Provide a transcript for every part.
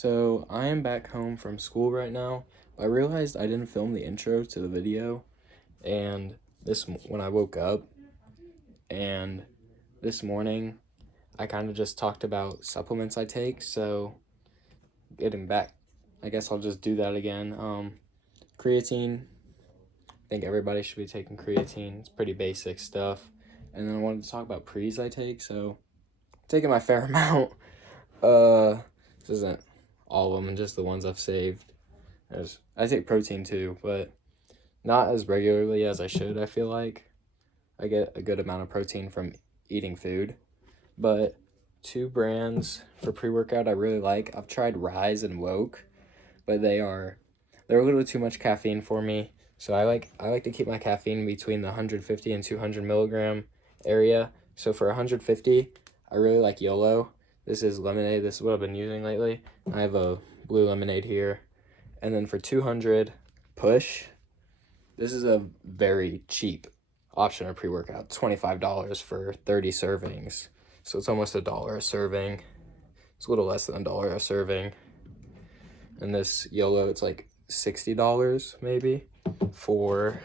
So I am back home from school right now. I realized I didn't film the intro to the video, and when I woke up, and this morning I kind of just talked about supplements I take. So getting back, I guess I'll just do that again. Creatine. I think everybody should be taking creatine. It's pretty basic stuff. And then I wanted to talk about pre's I take. So I'm taking my fair amount. This isn't all of them, just the ones I've saved. I take protein too, but not as regularly as I should. I feel like I get a good amount of protein from eating food, but two brands for pre-workout I really like. I've tried Rise and Woke, but they're a little too much caffeine for me. So I like to keep my caffeine between the 150 and 200 milligram area. So for 150, I really like YOLO. This is lemonade. This is what I've been using lately. I have a blue lemonade here. And then for 200, Push. This is a very cheap option of pre-workout. $25 for 30 servings. So it's almost $1 a serving. It's a little less than $1 a serving. And this YOLO, it's like $60 maybe for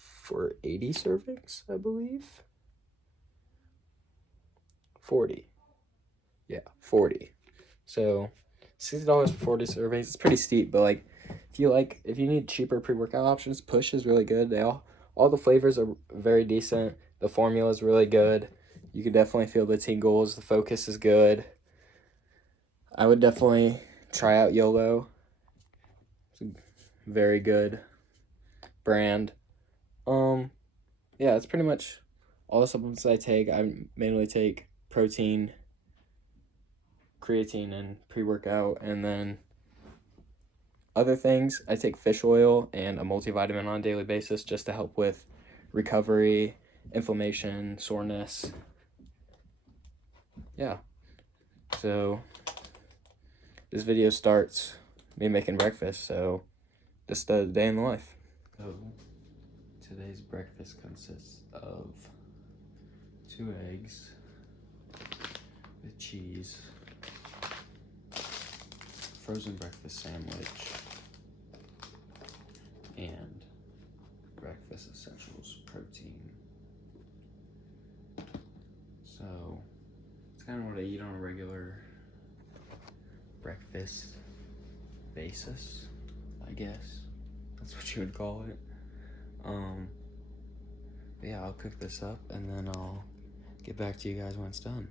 for 80 servings, I believe. 40. Yeah, 40. So $60 for 40 servings. It's pretty steep, but if you need cheaper pre-workout options, Push is really good. All the flavors are very decent. The formula is really good. You can definitely feel the tingles. The focus is good. I would definitely try out YOLO. It's a very good brand. Yeah, it's pretty much all the supplements I take. I mainly take protein, creatine, and pre-workout, and then other things, I take fish oil and a multivitamin on a daily basis just to help with recovery, inflammation, soreness. Yeah. So this video starts me making breakfast, so just a day in the life. So today's breakfast consists of 2 eggs with cheese, frozen breakfast sandwich, and breakfast essentials protein. So it's kind of what I eat on a regular breakfast basis, I guess. That's what you would call it. But yeah, I'll cook this up and then I'll get back to you guys when it's done.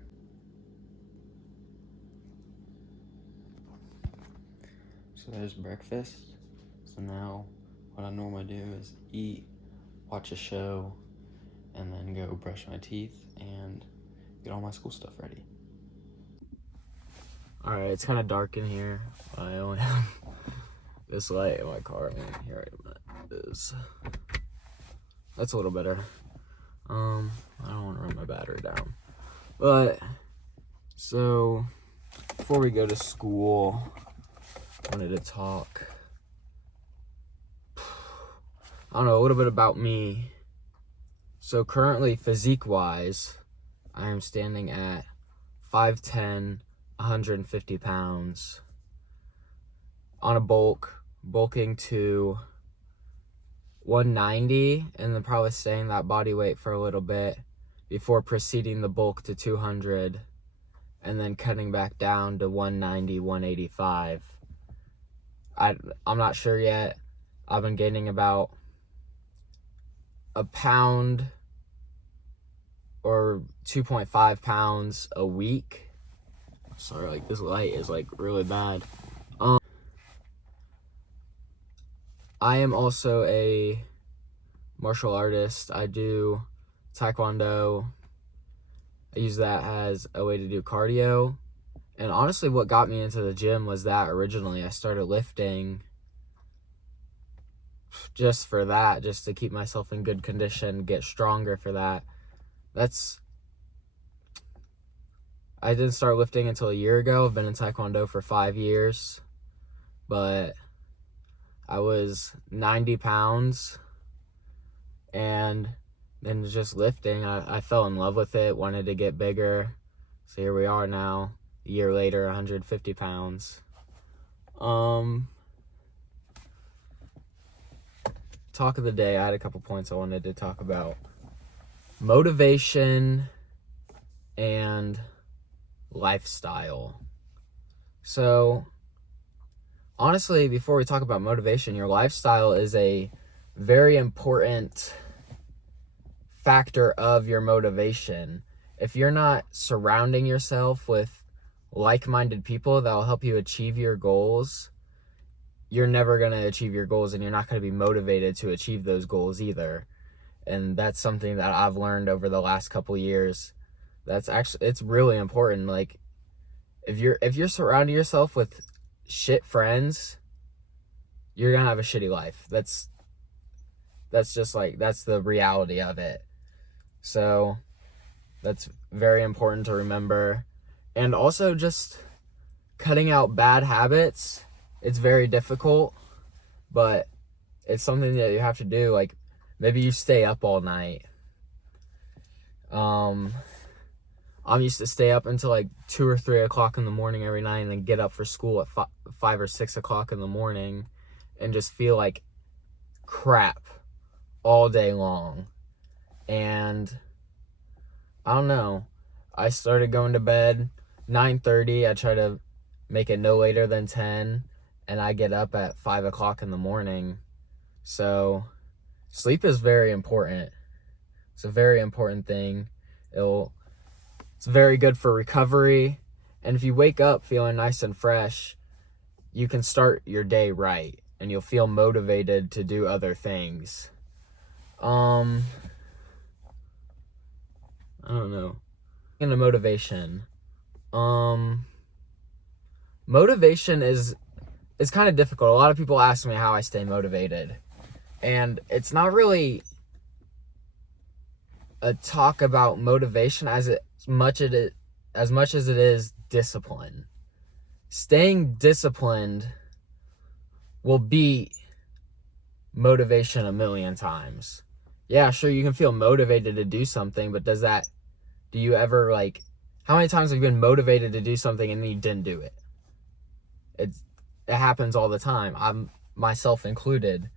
So there's breakfast. So now what I normally do is eat, watch a show, and then go brush my teeth and get all my school stuff ready. Alright, it's kind of dark in here. I only have this light in my car. Here, that's a little better. I don't want to run my battery down. But, so, before we go to school, I wanted to talk, I don't know, a little bit about me. So currently, physique-wise, I am standing at 5'10", 150 pounds on a bulking to 190, and then probably staying that body weight for a little bit before proceeding the bulk to 200, and then cutting back down to 190, 185. I'm not sure yet. I've been gaining about a pound or 2.5 pounds a week. Sorry, this light is really bad. I am also a martial artist. I do Taekwondo. I use that as a way to do cardio. And honestly, what got me into the gym was that originally. I started lifting just for that, just to keep myself in good condition, get stronger for that. I didn't start lifting until a year ago. I've been in Taekwondo for 5 years, but I was 90 pounds and then just lifting. I fell in love with it, wanted to get bigger. So here we are now, a year later, 150 pounds. Talk of the day, I had a couple points I wanted to talk about. Motivation and lifestyle. So, honestly, before we talk about motivation, your lifestyle is a very important factor of your motivation. If you're not surrounding yourself with like-minded people that will help you achieve your goals, you're never going to achieve your goals, and you're not going to be motivated to achieve those goals either. And that's something that I've learned over the last couple years. It's really important. Like, if you're surrounding yourself with shit friends, you're gonna have a shitty life. That's just like, that's the reality of it. So that's very important to remember. And also, just cutting out bad habits. It's very difficult, but it's something that you have to do. Like, maybe you stay up all night. I'm used to stay up until like 2 or 3 o'clock in the morning every night, and then get up for school at 5 or 6 o'clock in the morning, and just feel like crap all day long. And I don't know, I started going to bed 9:30. I try to make it no later than 10, and I get up at 5 o'clock in the morning. So sleep is very important. It's a very important thing. It's very good for recovery. And if you wake up feeling nice and fresh, you can start your day right, and you'll feel motivated to do other things. I don't know. Into motivation. Motivation is kind of difficult. A lot of people ask me how I stay motivated. And it's not really a talk about motivation as much as it is discipline. Staying disciplined will beat motivation a million times. Yeah, sure, you can feel motivated to do something, but do you ever, like, how many times have you been motivated to do something and then you didn't do it? It happens all the time, I'm myself included.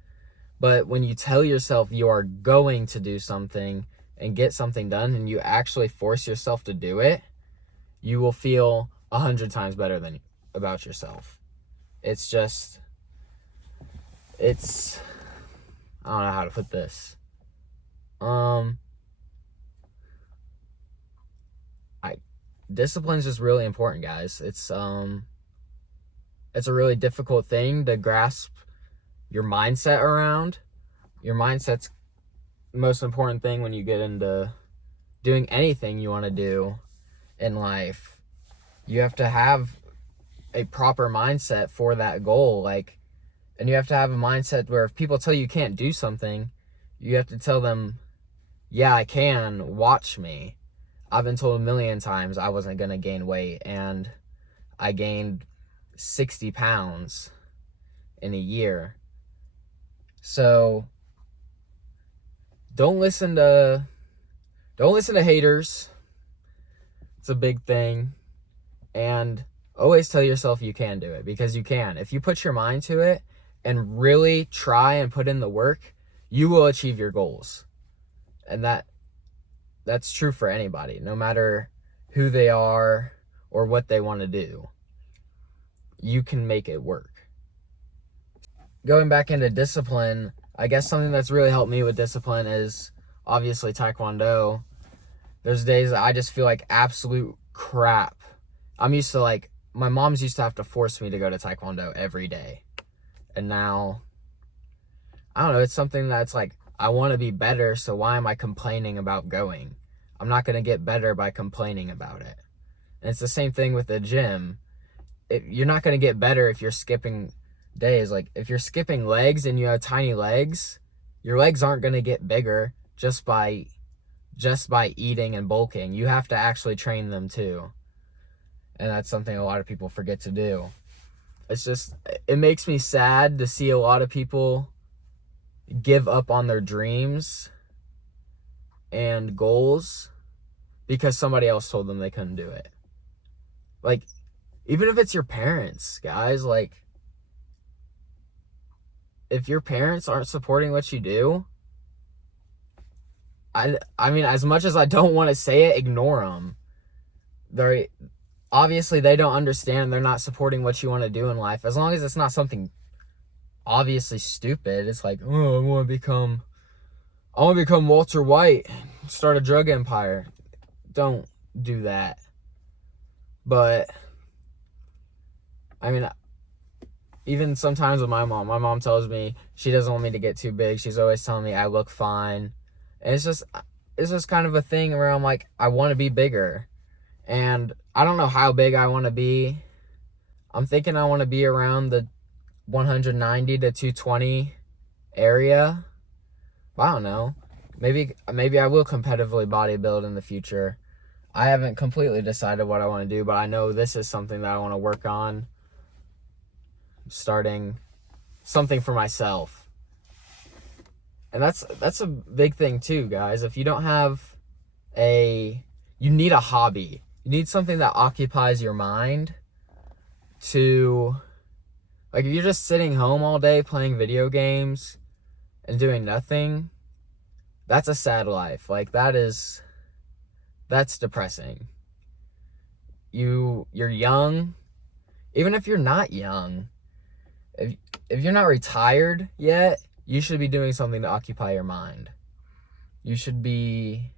But when you tell yourself you are going to do something and get something done, and you actually force yourself to do it, you will feel 100 times better about yourself. I don't know how to put this. Discipline is just really important, guys. It's a really difficult thing to grasp your mindset around. Your mindset's the most important thing when you get into doing anything you want to do in life. You have to have a proper mindset for that goal. And you have to have a mindset where if people tell you can't do something, you have to tell them, yeah, I can, watch me. I've been told a million times I wasn't going to gain weight, and I gained 60 pounds in a year. So don't listen to haters. It's a big thing. And always tell yourself you can do it, because you can. If you put your mind to it and really try and put in the work, you will achieve your goals. And that's true for anybody, no matter who they are or what they want to do. You can make it work. Going back into discipline, I guess something that's really helped me with discipline is obviously Taekwondo. There's days that I just feel like absolute crap. I'm used to, like, my mom's used to have to force me to go to Taekwondo every day. And now, I don't know, it's something that's like, I want to be better, so why am I complaining about going? I'm not going to get better by complaining about it. And it's the same thing with the gym. You're not going to get better if you're skipping days. Like, if you're skipping legs and you have tiny legs, your legs aren't going to get bigger just by eating and bulking. You have to actually train them too. And that's something a lot of people forget to do. It makes me sad to see a lot of people give up on their dreams and goals because somebody else told them they couldn't do it. Like, even if it's your parents, guys, like, if your parents aren't supporting what you do, I mean, as much as I don't want to say it, ignore them. Obviously they don't understand. They're not supporting what you want to do in life. As long as it's not something obviously stupid. It's like, oh, I want to become Walter White, start a drug empire. Don't do that. But I mean, even sometimes with my mom tells me she doesn't want me to get too big. She's always telling me I look fine. And it's just kind of a thing where I'm like, I want to be bigger. And I don't know how big I want to be. I'm thinking I want to be around the 190 to 220 area. I don't know. Maybe I will competitively bodybuild in the future. I haven't completely decided what I want to do, but I know this is something that I want to work on. Starting something for myself. And that's a big thing too, guys. If you don't have you need a hobby. You need something that occupies your mind to, like, if you're just sitting home all day playing video games and doing nothing, that's a sad life. Like, that's depressing. You're young. Even if you're not young, if you're not retired yet, you should be doing something to occupy your mind. You should be,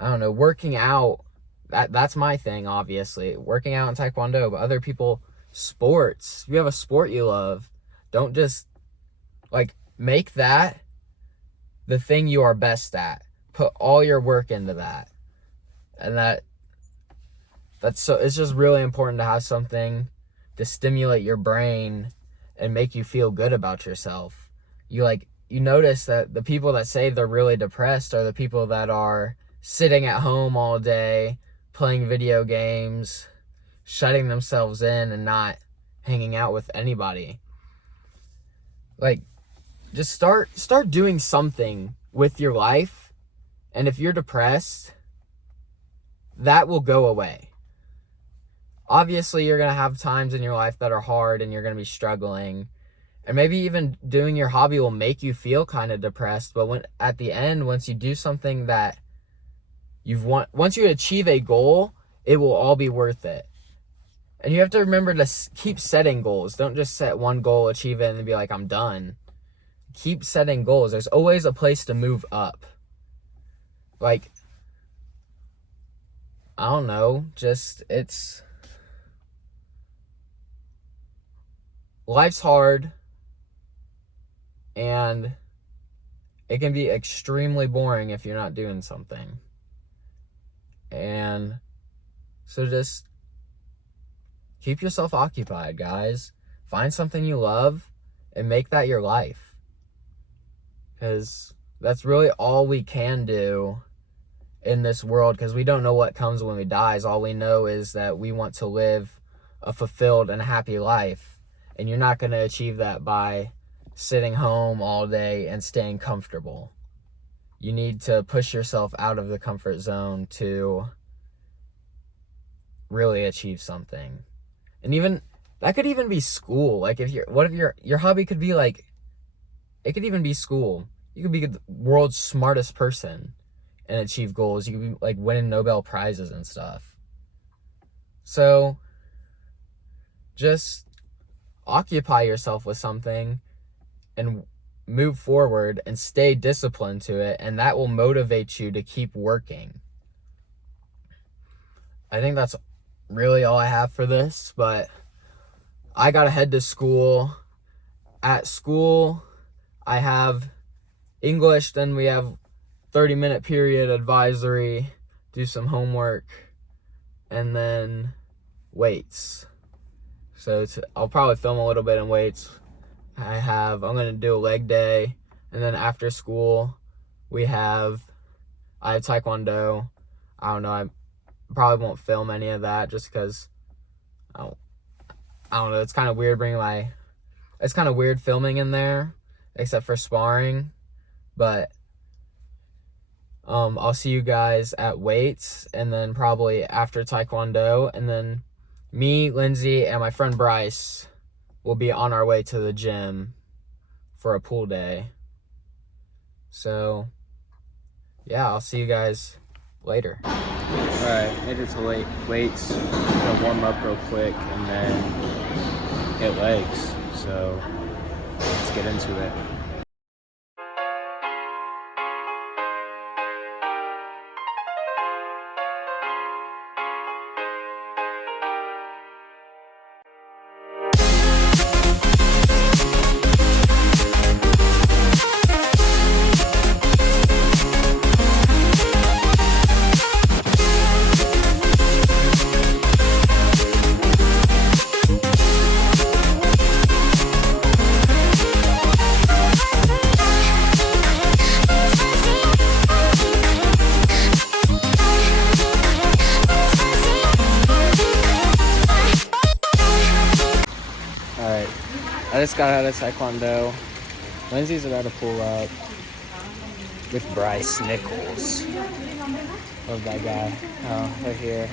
I don't know, working out. That's my thing, obviously. Working out in Taekwondo, but other people, sports. If you have a sport you love, don't just, like, make that the thing you are best at. Put all your work into that. And that's so, it's just really important to have something to stimulate your brain and make you feel good about yourself. You notice that the people that say they're really depressed are the people that are sitting at home all day, playing video games, shutting themselves in and not hanging out with anybody. Like, just start doing something with your life, and if you're depressed, that will go away. Obviously, you're going to have times in your life that are hard and you're going to be struggling. And maybe even doing your hobby will make you feel kind of depressed. But at the end, once you do something that once you achieve a goal, it will all be worth it. And you have to remember to keep setting goals. Don't just set one goal, achieve it, and be like, I'm done. Keep setting goals. There's always a place to move up. Like, I don't know, life's hard, and it can be extremely boring if you're not doing something. And so just keep yourself occupied, guys. Find something you love and make that your life. Because that's really all we can do in this world, because we don't know what comes when we die. All we know is that we want to live a fulfilled and happy life. And you're not going to achieve that by sitting home all day and staying comfortable. You need to push yourself out of the comfort zone to really achieve something. And even that could even be school. Like, what if your hobby could be like, it could even be school. You could be the world's smartest person and achieve goals. You could be like winning Nobel Prizes and stuff. So just occupy yourself with something and move forward and stay disciplined to it, and that will motivate you to keep working. I think that's really all I have for this, but I gotta head to school. At school, I have English, then we have 30-minute period advisory, do some homework, and then weights. So I'll probably film a little bit in weights. I'm going to do a leg day, and then after school, I have Taekwondo. I don't know, I probably won't film any of that just because, I don't know, it's kind of weird it's kind of weird filming in there, except for sparring, but I'll see you guys at weights, and then probably after Taekwondo, and then me, Lindsay, and my friend Bryce will be on our way to the gym for a pool day. So, yeah, I'll see you guys later. Alright, made it to weights. Gonna warm up real quick and then hit legs. So, let's get into it. Alright, I just got out of Taekwondo. Lindsay's about to pull up with Bryce Nichols. Love that guy. Oh, right here.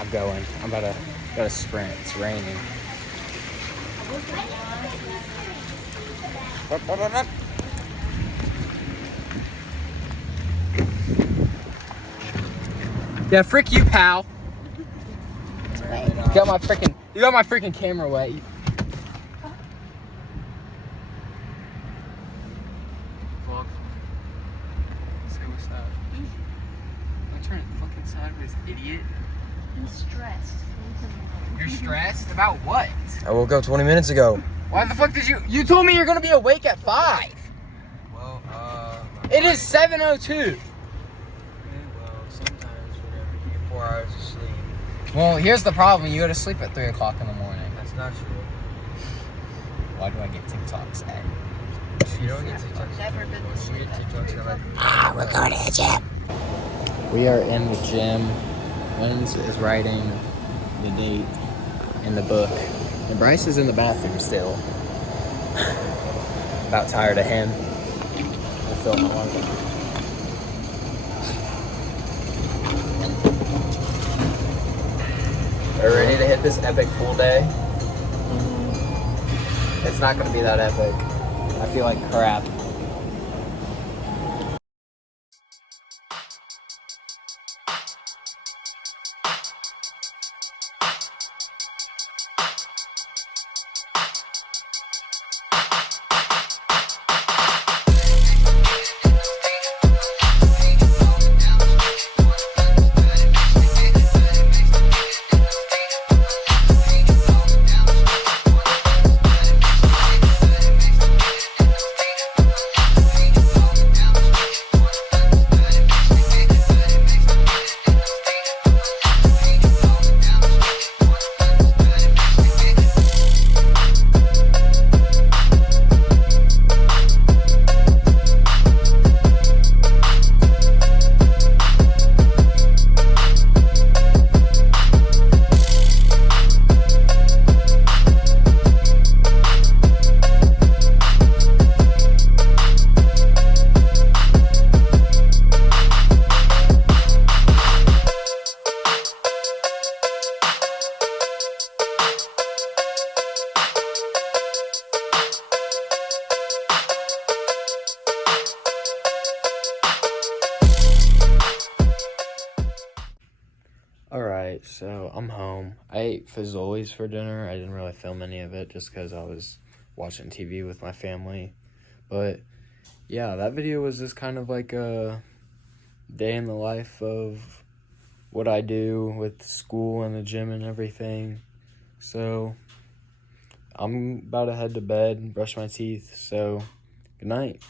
I'm going. I'm about to sprint. It's raining. Yeah, frick you, pal. You got my freaking camera wet. Vlog. Say what's up. I'm turning fucking sideways, idiot. I'm stressed. You're stressed? About what? I woke up 20 minutes ago. Why the fuck did you told me you're gonna be awake at 5. Well, It is 7:02. well, sometimes whenever you get 4 hours of sleep. Well, here's the problem. You go to sleep at 3 o'clock in the morning. That's not true. Why do I get TikToks at? You don't get TikToks. Never been to You get TikToks at like... We're going to the gym. We are in the gym. Linz is writing the date in the book. And Bryce is in the bathroom still. About tired of him. We'll film it one. Are you ready to hit this epic pool day? It's not going to be that epic. I feel like crap. Alright, so I'm home. I ate Fazoli's for dinner. I didn't really film any of it just because I was watching TV with my family. But yeah, that video was just kind of like a day in the life of what I do with school and the gym and everything. So I'm about to head to bed, brush my teeth. So good night.